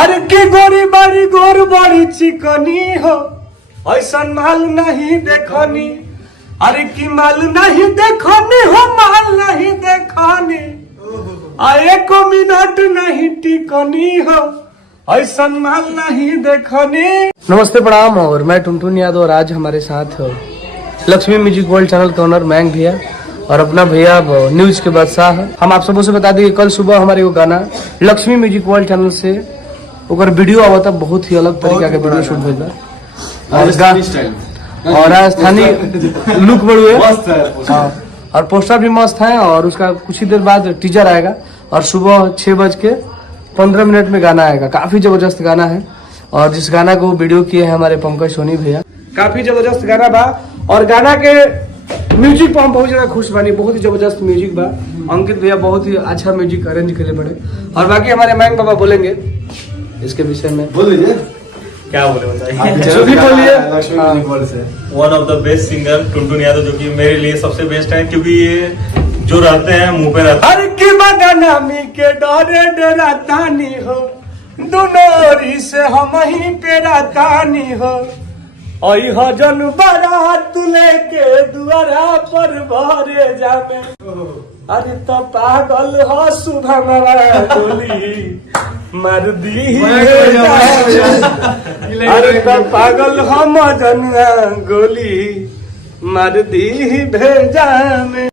अरे की गोरी बारी गोर बड़ी चिकनी हो, ऐसा माल नहीं देखनी। अरे की माल नहीं देखनी हो, माल नहीं देखनी। एक मिनट नहीं टिकनी हो, ऐसा माल नहीं देखनी। नमस्ते प्रणाम, और मैं टुनटुन यादव, और आज हमारे साथ लक्ष्मी म्यूजिक वर्ल्ड चैनल के ओनर मैंग भैया और अपना भैया न्यूज के बादशाह। हम आप सबों से बता दें कि कल सुबह हमारे वो गाना लक्ष्मी म्यूजिक वर्ल्ड चैनल से ओकर वीडियो आवा था, बहुत ही अलग तरीका के वीडियो शूट हुई और राजस्थानी लुक बड़ुए और पोस्टर भी मस्त है। और उसका कुछ ही देर बाद टीजर आएगा और सुबह 6:15 में गाना आएगा। काफी जबरदस्त गाना है और जिस गाना को वीडियो किए हैं हमारे पंकज सोनी भैया, काफी जबरदस्त गाना बा। और गाना के म्यूजिक पर हम बहुत ज्यादा खुश बानी, बहुत ही जबरदस्त म्यूजिक बा। अंकित भैया बहुत ही अच्छा म्यूजिक अरेंज करे पड़े। और बाकी हमारे मैंग बाबा बोलेंगे इसके विषय में। बोल दीजिए, क्या बोले बताइए। जो भी बोलिए। वन ऑफ द बेस्ट सिंगर टुनटुन यादव, जो कि मेरे लिए सबसे बेस्ट है, क्योंकि ये जो रहते हैं मुंह पे रहते हैं। हर की बदनामी के डरे डरातानी हो, दुनोरी से हम ही पेरातानी हो। ओई हजन बारात लेके दुआरा पर भरे जामे। अरे तो पागल हो सुबह गोली मार दी। अरे तो पागल हो मजन गोली मार दी भेजा में।